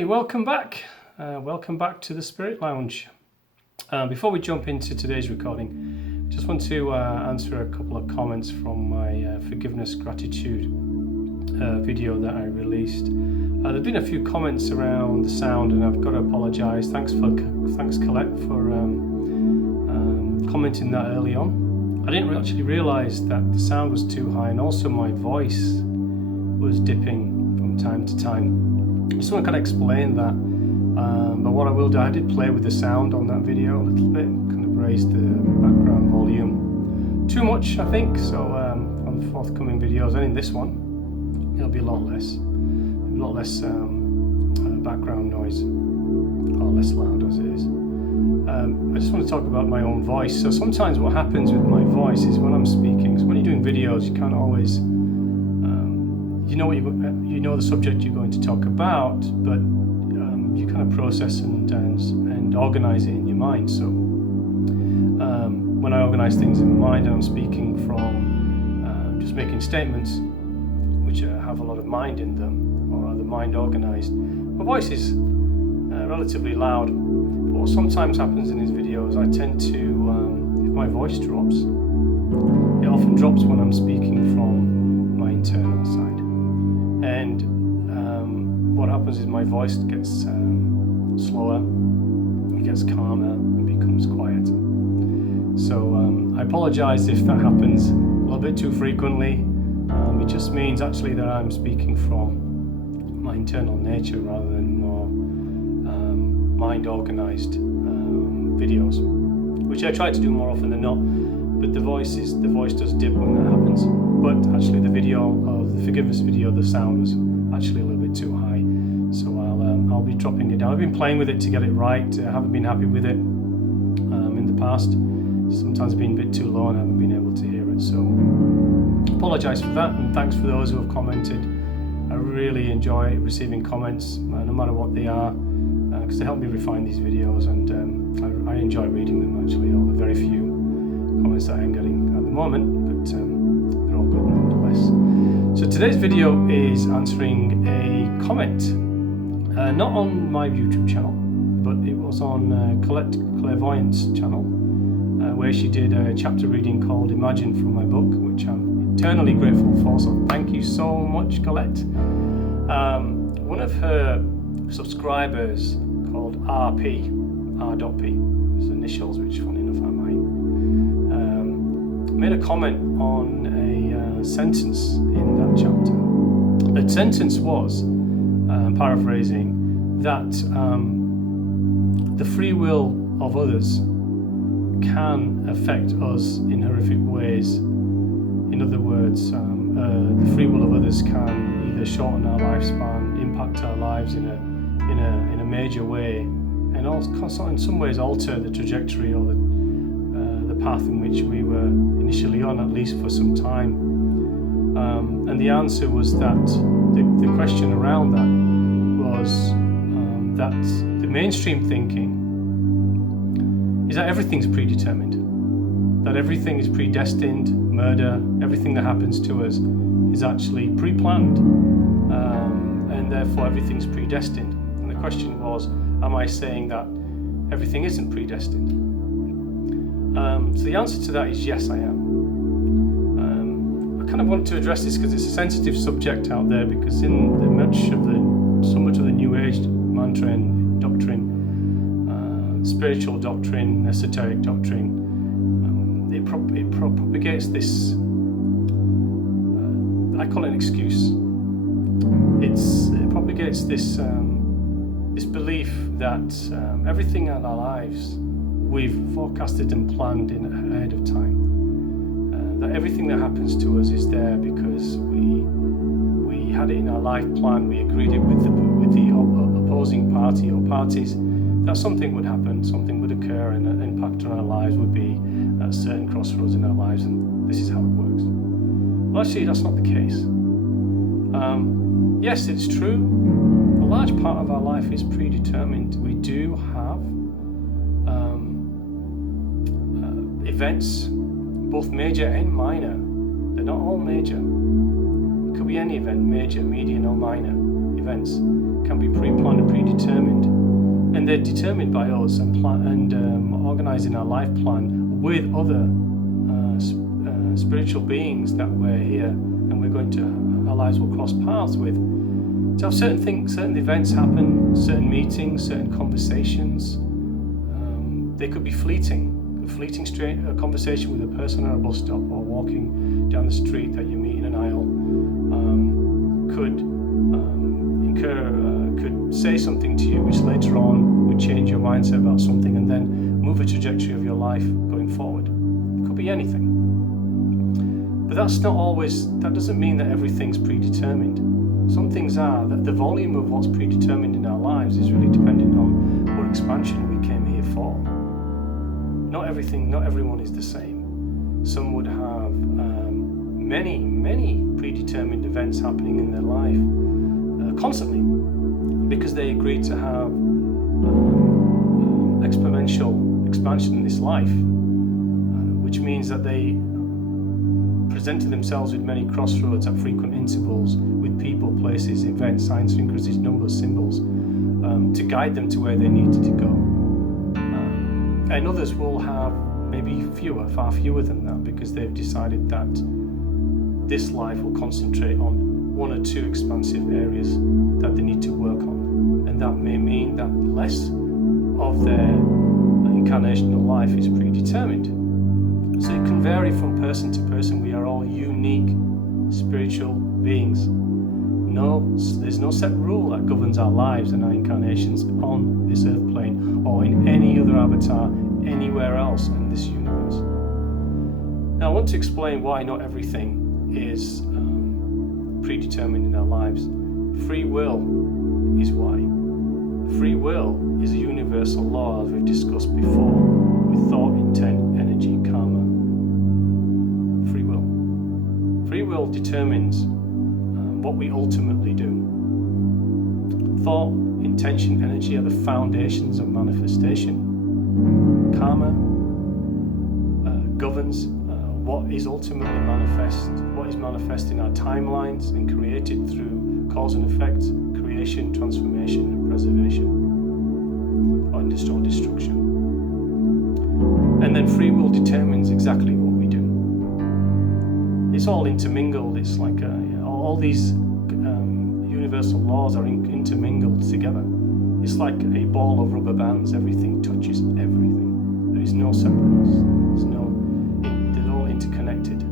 Hi, welcome back. Welcome back to the Spirit Lounge. Before we jump into today's recording, just want to answer a couple of comments from my forgiveness gratitude video that I released. There have been a few comments around the sound, and I've got to apologise. Thanks Colette for commenting that early on. I didn't actually realise that the sound was too high, and also my voice was dipping from time to time. I just want to kind of explain that, but what I will do, I did play with the sound on that video a little bit, kind of raised the background volume too much, I think, so on the forthcoming videos, and in this one, it'll be a lot less background noise, or less loud as it is. I just want to talk about my own voice. So sometimes what happens with my voice is when I'm speaking, so when you're doing videos, you can't always, you know the subject you're going to talk about, but you kind of process and organize it in your mind. So when I organize things in my mind and I'm speaking from just making statements which have a lot of mind in them, or are the mind organized, my voice is relatively loud. But what sometimes happens in these videos, I tend to, if my voice drops, it often drops when I'm speaking from my internal side. And what happens is my voice gets slower, it gets calmer, and becomes quieter. So I apologize if that happens a little bit too frequently. It just means actually that I'm speaking from my internal nature rather than more mind-organized videos, which I try to do more often than not. But the voice does dip when that happens. But actually, the forgiveness video, the sound was actually a little bit too high, so I'll be dropping it down. I've been playing with it to get it right. I haven't been happy with it in the past. Sometimes been a bit too low and I haven't been able to hear it. So apologise for that, and thanks for those who have commented. I really enjoy receiving comments, no matter what they are, because they help me refine these videos, and I enjoy reading them actually. All the very few comments that I am getting at the moment, but they're all good nonetheless. So today's video is answering a comment, not on my YouTube channel, but it was on Colette Clairvoyant's channel, where she did a chapter reading called Imagine from my book, which I'm eternally grateful for, so thank you so much, Colette. One of her subscribers called R.P., his initials, which funny enough are mine, made a comment on a sentence in that chapter. The sentence was, paraphrasing, that the free will of others can affect us in horrific ways. In other words, the free will of others can either shorten our lifespan, impact our lives in a major way, and also in some ways alter the trajectory or the path in which we were initially on, at least for some time. And the answer was that the question around that was that the mainstream thinking is that everything's predetermined, that everything is predestined, murder, everything that happens to us is actually pre-planned, and therefore everything's predestined. And the question was, am I saying that everything isn't predestined? So the answer to that is yes, I am. I kind of want to address this because it's a sensitive subject out there, because in so much of the New Age mantra and doctrine, spiritual doctrine, esoteric doctrine, it propagates this, I call it an excuse. It propagates this belief that everything in our lives we've forecasted and planned in ahead of time. That everything that happens to us is there because we had it in our life plan. We agreed it with the opposing party or parties that something would happen, something would occur, and an impact on our lives would be at certain crossroads in our lives, and this is how it works. Well, actually, that's not the case. Yes, it's true. A large part of our life is predetermined. We do have events, both major and minor. They're not all major. It could be any event, major, medium, or minor. events can be pre-planned and predetermined, and they're determined by us and organising our life plan with other spiritual beings that we're here and we're going to, our lives will cross paths with. To have certain things, certain events happen, certain meetings, certain conversations. They could be fleeting straight, a conversation with a person at a bus stop or walking down the street that you meet in an aisle, could say something to you which later on would change your mindset about something and then move a trajectory of your life going forward. It could be anything. But that's not always, that doesn't mean that everything's predetermined. Some things are, that the volume of what's predetermined in our lives is really dependent on what expansion we came here for. Not everyone is the same. Some would have many predetermined events happening in their life constantly because they agreed to have exponential expansion in this life, which means that they presented themselves with many crossroads at frequent intervals with people, places, events, signs, synchronicities, numbers, symbols to guide them to where they needed to go. And others will have maybe far fewer than that, because they've decided that this life will concentrate on one or two expansive areas that they need to work on. And that may mean that less of their incarnational life is predetermined. So it can vary from person to person. We are all unique spiritual beings. There's no set rule that governs our lives and our incarnations on this earth plane or in any other avatar anywhere else in this universe. Now I want to explain why not everything is predetermined in our lives. Free will is why. Free will is a universal law, as we've discussed before, with thought, intent, energy, karma. Free will. Free will determines what we ultimately do. Thought, intention, energy are the foundations of manifestation. Karma governs what is ultimately manifest, what is manifest in our timelines and created through cause and effect, creation, transformation, and preservation, or destruction. And then free will determines exactly what we do. It's all intermingled. It's like all these universal laws are intermingled together. It's like a ball of rubber bands. Everything touches everything. There is no separateness. They're all interconnected.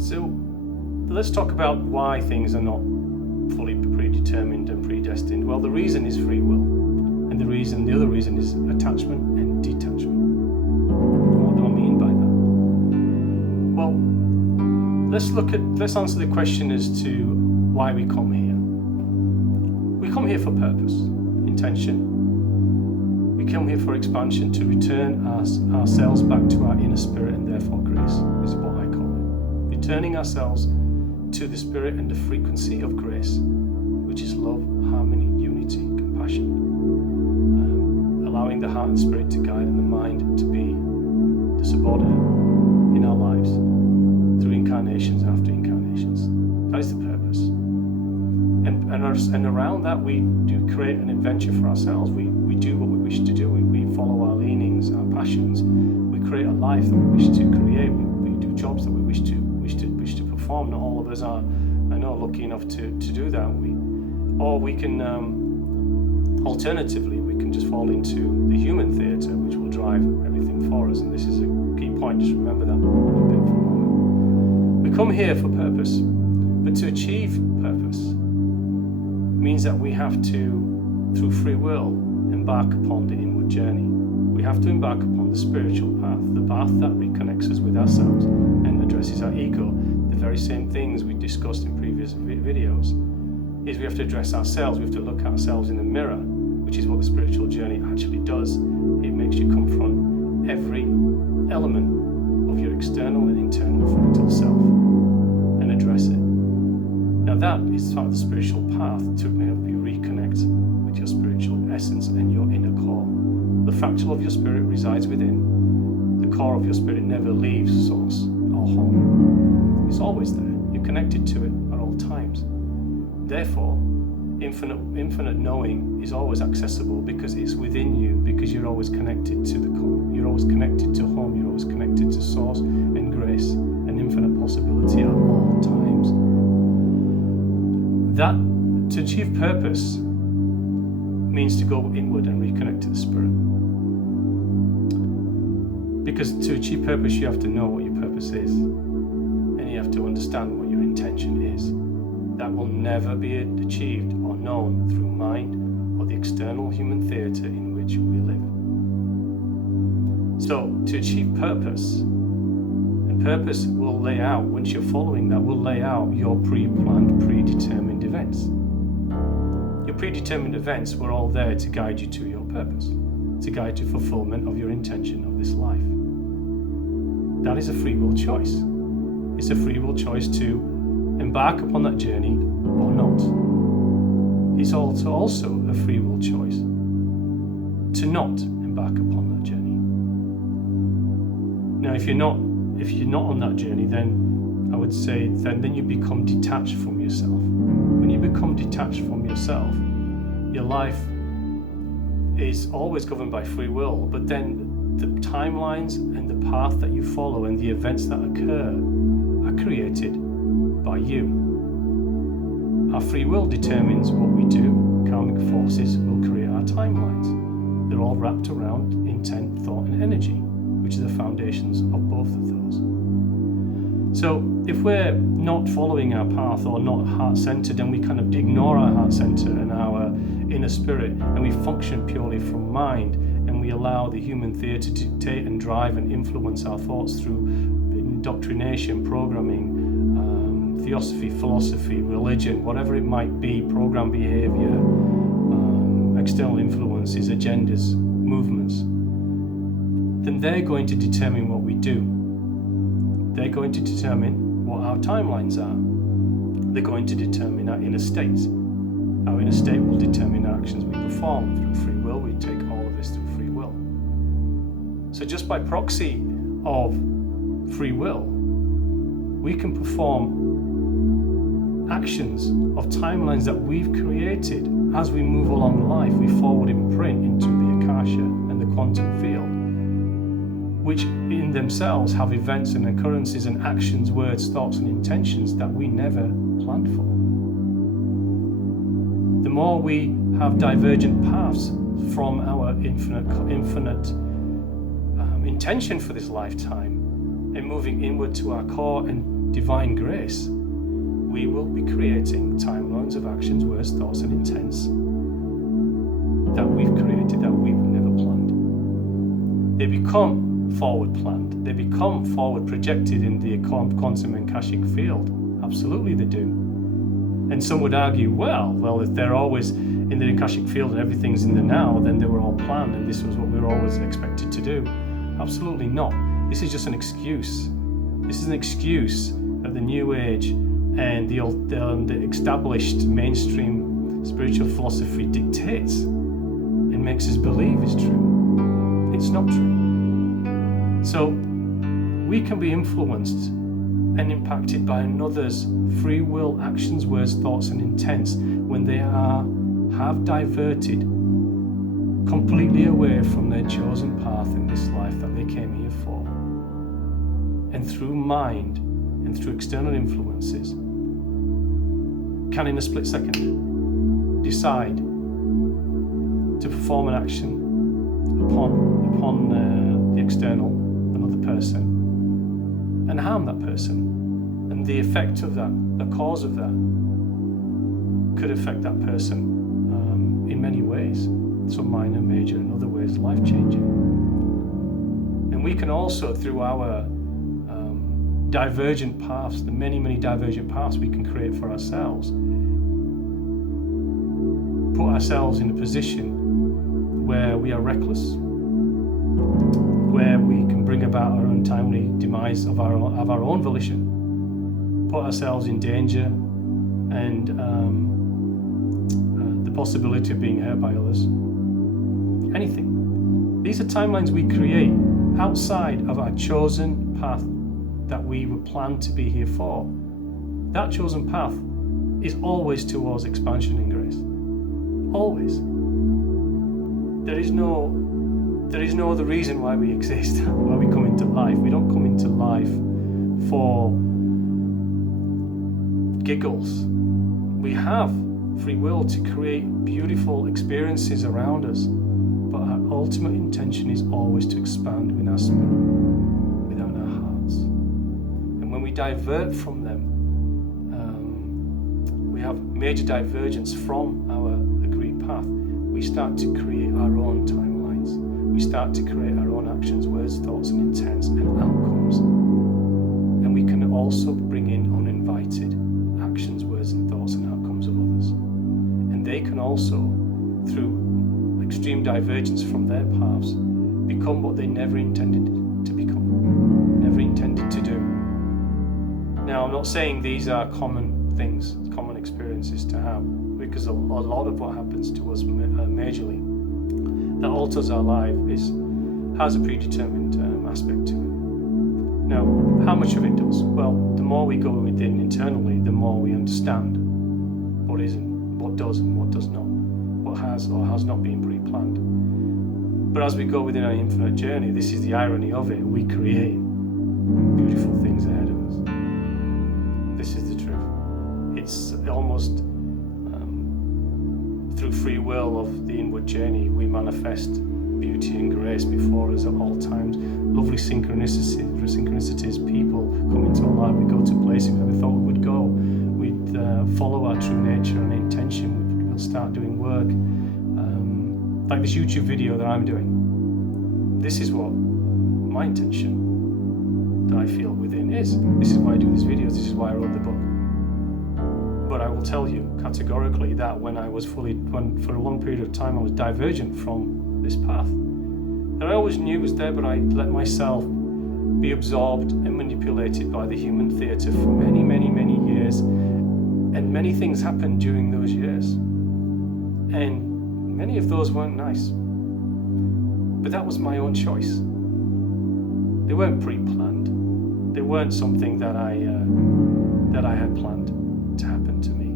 So let's talk about why things are not fully predetermined and predestined. Well, the reason is free will, and the other reason is attachment and detachment. What do I mean by that? Well, let's answer the question as to why we come here. We come here for purpose, intention. We come here for expansion, to return ourselves back to our inner spirit, and therefore grace is what I call it. Returning ourselves to the spirit and the frequency of grace, which is love, harmony, unity, compassion. Allowing the heart and spirit to guide and the mind to be the subordinate in our lives through incarnations and after incarnations. That is the purpose. And around that we do create an adventure for ourselves. We do what we wish to do. We follow our leanings, our passions. We create a life that we wish to create. We do jobs that we wish to perform. Not all of us are, I know, lucky enough to do that. We can alternatively, we can just fall into the human theatre, which will drive everything for us. And this is a key point. Just remember that a bit for a moment. We come here for purpose, but to achieve purpose means that we have to, through free will, embark upon the inward journey. We have to embark upon the spiritual path, the path that reconnects us with ourselves and addresses our ego. The very same things we discussed in previous videos is we have to address ourselves. We have to look at ourselves in the mirror, which is what the spiritual journey actually does. It makes you confront every element of your external and internal fractal self and address it. Now that is part of the spiritual path to help you reconnect with your spiritual essence and your inner core. The fractal of your spirit resides within. The core of your spirit never leaves source or home. It's always there. You're connected to it at all times. Therefore, infinite knowing is always accessible because it's within you, because you're always connected to the core. You're always connected to home. You're always connected to source and grace and infinite possibility at all times. That, to achieve purpose, means to go inward and reconnect to the spirit. Because to achieve purpose, you have to know what your purpose is, and you have to understand what your intention is. That will never be achieved or known through mind or the external human theatre in which we live. So, to achieve purpose, and purpose will lay out, once you're following that, will lay out your pre-planned, predetermined events. Your predetermined events were all there to guide you to your purpose, to guide you to fulfillment of your intention of this life. That is a free will choice. It's a free will choice to embark upon that journey or not. It's also a free will choice to not embark upon that journey. Now, if you're not on that journey, then I would say then you become detached from yourself. When you become detached from yourself, your life is always governed by free will, but then the timelines and the path that you follow and the events that occur are created by you. Our free will determines what we do. Karmic forces will create our timelines. They're all wrapped around intent, thought, and energy, which are the foundations of both of those. So if we're not following our path or not heart-centered, and we kind of ignore our heart center and our inner spirit, and we function purely from mind, and we allow the human theatre to dictate and drive and influence our thoughts through indoctrination, programming, theosophy, philosophy, religion, whatever it might be, program behavior, external influences, agendas, movements, then they're going to determine what we do. They're going to determine what our timelines are. They're going to determine our inner state. Our inner state will determine our actions we perform through free will. We take all of this through free will. So just by proxy of free will, we can perform actions of timelines that we've created as we move along life. We forward imprint into the Akasha and the quantum field, which in themselves have events and occurrences and actions, words, thoughts, and intentions that we never planned for. The more we have divergent paths from our infinite intention for this lifetime and moving inward to our core and divine grace, we will be creating timelines of actions, words, thoughts, and intents that we've created, that we've never planned. They become forward planned. They become forward projected in the quantum and Akashic field. Absolutely they do. And some would argue, well, if they're always in the Akashic field and everything's in the now, then they were all planned and this was what we were always expected to do. Absolutely not. This is just an excuse. This is an excuse that the New Age and the established mainstream spiritual philosophy dictates and makes us believe is true. It's not true. So we can be influenced and impacted by another's free will actions, words, thoughts, and intents when they have diverted completely away from their chosen path in this life that they came here for. And through mind and through external influences, can in a split second decide to perform an action upon the external, another person, and harm that person. And the effect of that, the cause of that, could affect that person in many ways. Some minor, major, and other ways life-changing. And we can also, through our divergent paths, the many, many divergent paths we can create for ourselves, put ourselves in a position where we are reckless, where we can bring about our own timely demise of our own volition, put ourselves in danger and the possibility of being hurt by others. Anything. These are timelines we create outside of our chosen path that we were planned to be here for. That chosen path is always towards expansion and grace. Always. There is no other reason why we exist, why we come into life. We don't come into life for giggles. We have free will to create beautiful experiences around us, but our ultimate intention is always to expand with our spirit, within our hearts. And when we divert from them, we have major divergence from our agreed path. We start to create our own timelines. We start to create our own actions, words, thoughts, and intents and outcomes. And we can also bring in uninvited actions, words, and thoughts and outcomes of others. And they can also, through extreme divergence from their paths, become what they never intended to become, never intended to do. Now, I'm not saying these are common things, common experiences to have, because a lot of what happens to us majorly that alters our life has a predetermined aspect to it. Now, how much of it does? Well, the more we go within internally, the more we understand what isn't, what does and what does not, what has or has not been pre-planned. But as we go within our infinite journey, this is the irony of it, we create beautiful things ahead of us. This is the truth. It's almost through free will of the inward journey, we manifest beauty and grace before us at all times. Lovely synchronicities, people come into our life. We go to places we never thought we would go. We'd follow our true nature and intention. We'll start doing work. Like this YouTube video that I'm doing. This is what my intention that I feel within is. This is why I do these videos. This is why I wrote the book. But I will tell you categorically that when for a long period of time I was divergent from this path, that I always knew was there, but I let myself be absorbed and manipulated by the human theatre for many, many, many years, and many things happened during those years, and many of those weren't nice. But that was my own choice. They weren't pre-planned. They weren't something that I had planned to happen to me.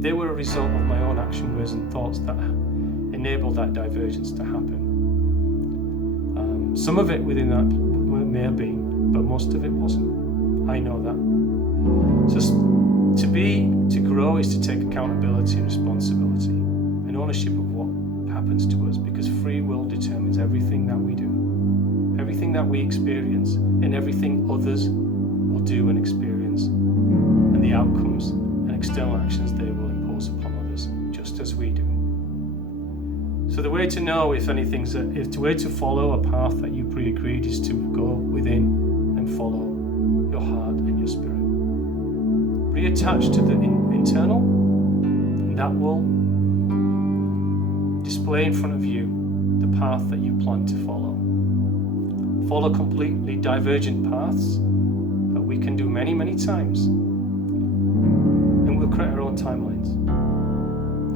They were a result of my own action, words, and thoughts that enabled that divergence to happen. Some of it within that may have been, but most of it wasn't. I know that. So to grow is to take accountability and responsibility and ownership of what happens to us, because free will determines everything that we do, everything that we experience, and everything others will do and experience, and the outcomes and external actions they will impose upon others, just as we do. So the way to know if the way to follow a path that you pre-agreed is to go within and follow your heart and your spirit. Reattach to the internal, and that will display in front of you the path that you plan to follow. Follow completely divergent paths that we can do many, many times, and we'll create our own timelines.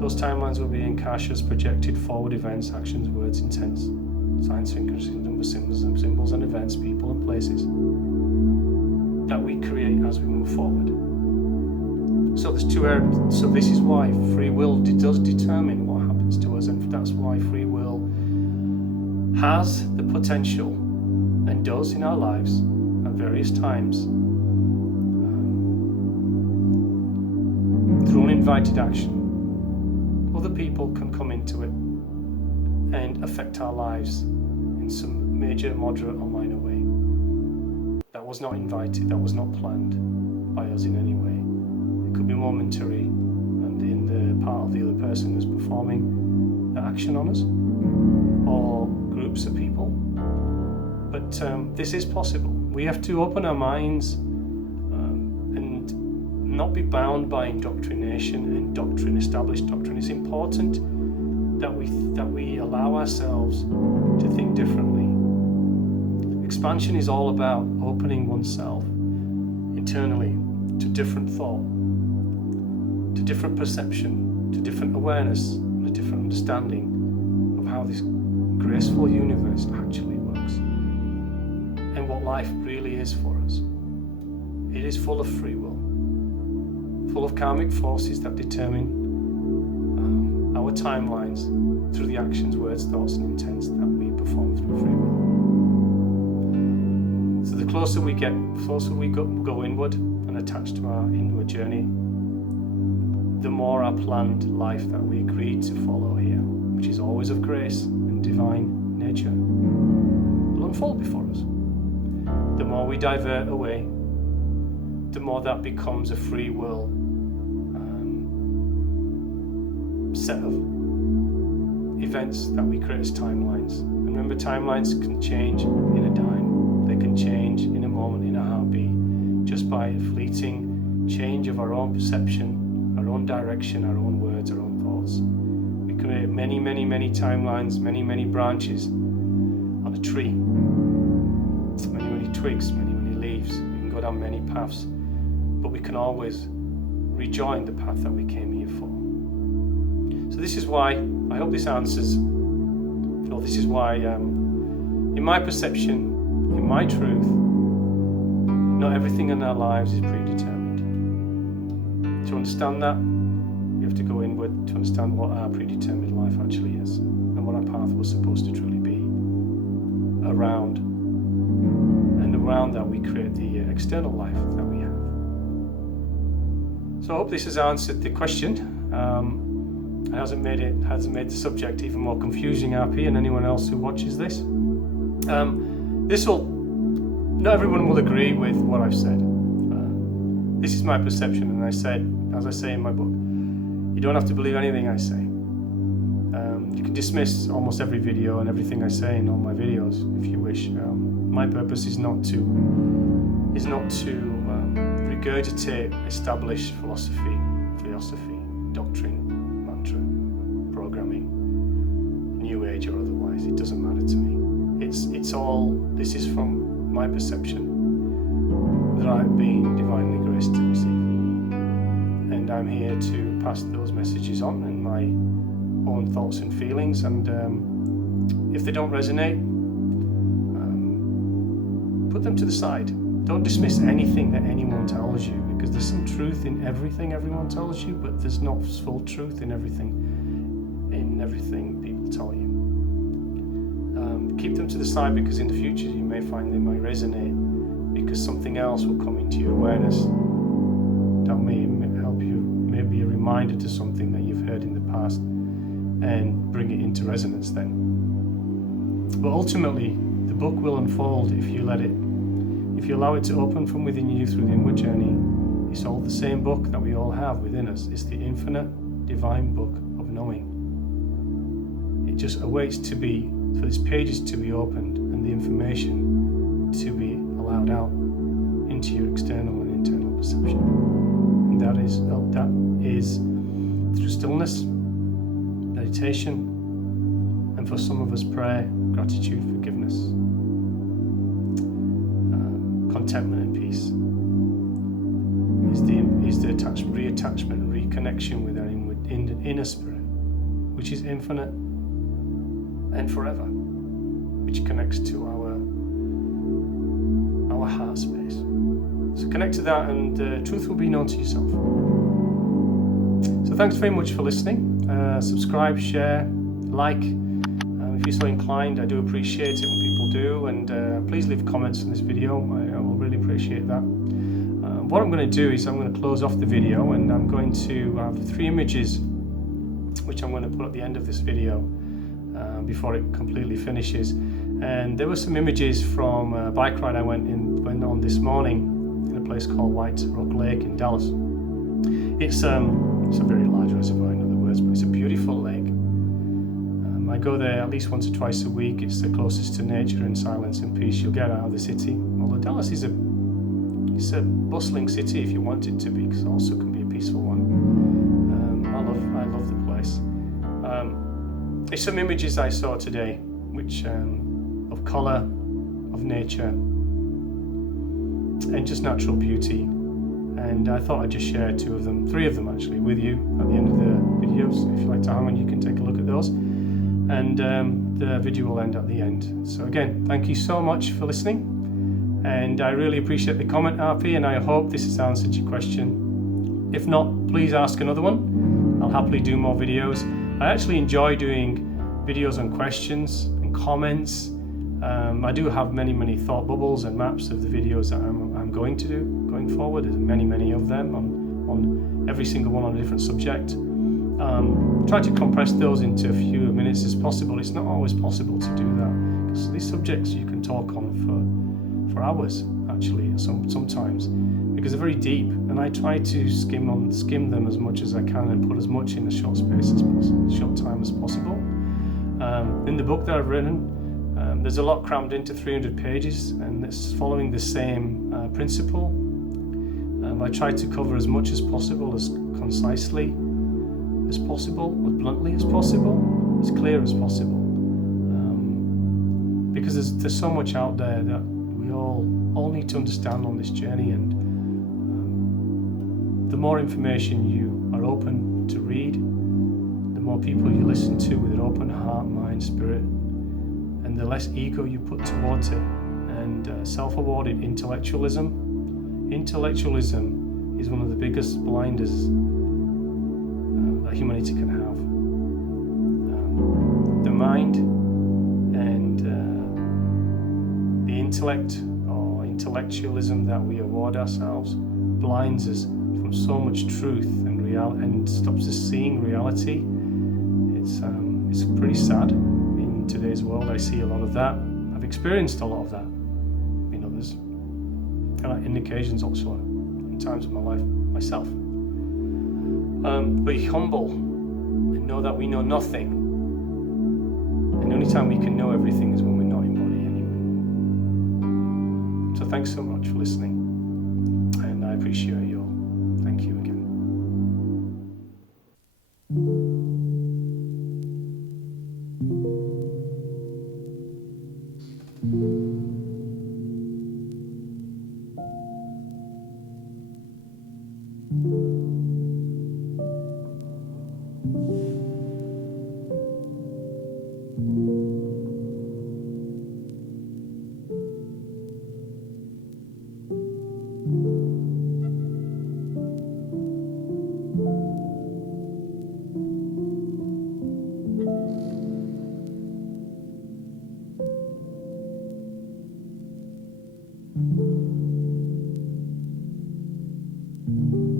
Those timelines will be in Kasha's projected forward events, actions, words, intents, signs, synchronicities, numbers, symbols and events, people and places that we create as we move forward. So there's two areas. So this is why free will does determine what happens to us, and that's why free will has the potential and does in our lives at various times through uninvited action. Other people can come into it and affect our lives in some major, moderate or minor way. That was not invited, that was not planned by us in any way. It could be momentary and in the part of the other person who's performing the action on us, or groups of people. But this is possible. We have to open our minds and not be bound by indoctrination and doctrine, established doctrine. It's important that we allow ourselves to think differently. Expansion is all about opening oneself internally to different thought, to different perception, to different awareness, and a different understanding of how this graceful universe actually works and what life really is for us. It is full of free will. full of karmic forces that determine our timelines through the actions, words, thoughts and intents that we perform through free will. So the closer we go inward and attached to our inward journey, the more our planned life that we agreed to follow here, which is always of grace and divine nature, will unfold before us. The more we divert away, the more that becomes a free will set of events that we create as timelines. And remember, timelines can change in a dime. They can change in a moment, in a heartbeat, just by a fleeting change of our own perception, our own direction, our own words, our own thoughts. We create many, many, many timelines, many, many branches on a tree. Many, many twigs, many, many leaves. We can go down many paths, but we can always rejoin the path that we came here for. So this is why, I hope this answers, or this is why, in my perception, in my truth, not everything in our lives is predetermined. To understand that, we have to go inward to understand what our predetermined life actually is and what our path was supposed to truly be. Around that we create the external life that we have. So I hope this has answered the question. It hasn't made the subject even more confusing, RP, and anyone else who watches this. Not everyone will agree with what I've said. This is my perception, and as I say in my book, you don't have to believe anything I say. You can dismiss almost every video and everything I say in all my videos if you wish. My purpose is not to regurgitate established philosophy, doctrine, mantra, programming, New Age or otherwise. It doesn't matter to me. It's all. This is from my perception that I've been divinely graced to receive, and I'm here to pass those messages on and my own thoughts and feelings. And if they don't resonate, put them to the side. Don't dismiss anything that anyone tells you, because there's some truth in everything everyone tells you, but there's not full truth in everything people tell you. Keep them to the side, because in the future you may find they might resonate, because something else will come into your awareness that may help you, maybe a reminder to something that you've heard in the past, and bring it into resonance then. But ultimately, the book will unfold if you allow it to open from within you through the inward journey. It's all the same book that we all have within us. It's the infinite divine book of knowing. It just awaits for its pages to be opened and the information to be allowed out into your external and internal perception. And that is through stillness, meditation, and for some of us prayer, gratitude, forgiveness, contentment and peace. Is the reattachment and reconnection with our inner spirit, which is infinite and forever, which connects to our heart space. So connect to that, and truth will be known to yourself. So thanks very much for listening. Subscribe, share, like. If you're so inclined, I do appreciate it when people do, and please leave comments on this video. I will really appreciate that. What I'm going to do is I'm going to close off the video, and I'm going to have 3 images which I'm going to put at the end of this video before it completely finishes. And there were some images from a bike ride I went on this morning in a place called White Rock Lake in Dallas. It's a very large reservoir, in other words, but it's a beautiful lake. I go there at least once or twice a week. It's the closest to nature and silence and peace you'll get out of the city. Although Dallas is a bustling city if you want it to be, because it also can be a peaceful one. I love the place. There's some images I saw today, which of colour, of nature, and just natural beauty. And I thought I'd just share 3 of them actually, with you at the end of the video. So if you like to hang on, you can take a look at those. And the video will end at the end. So again, thank you so much for listening, and I really appreciate the comment, RP, and I hope this has answered your question. If not, please ask another one. I'll happily do more videos. I actually enjoy doing videos on questions and comments. I do have many thought bubbles and maps of the videos that I'm going to do going forward. There's many of them on every single one on a different subject. Try to compress those into a few minutes as possible. It's not always possible to do that, because these subjects you can talk on for hours actually sometimes, because they're very deep, and I try to skim them as much as I can and put as much in a short time as possible. In the book that I've written, there's a lot crammed into 300 pages, and it's following the same principle. I try to cover as much as possible, as concisely as possible, as bluntly as possible, as clear as possible, because there's so much out there that we all need to understand on this journey, and the more information you are open to read, the more people you listen to with an open heart, mind, spirit, and the less ego you put towards it, and self-awarded intellectualism. Intellectualism is one of the biggest blinders that humanity can have. The mind and the intellect or intellectualism that we award ourselves blinds us from so much truth and stops us seeing reality. It's pretty sad. In today's world, I see a lot of that. I've experienced a lot of that in others, and in occasions also in times of my life myself. Be humble and know that we know nothing, and the only time we can know everything is when we're not in body anyway. So thanks so much for listening, and I appreciate you all. Thank you again. Thank you.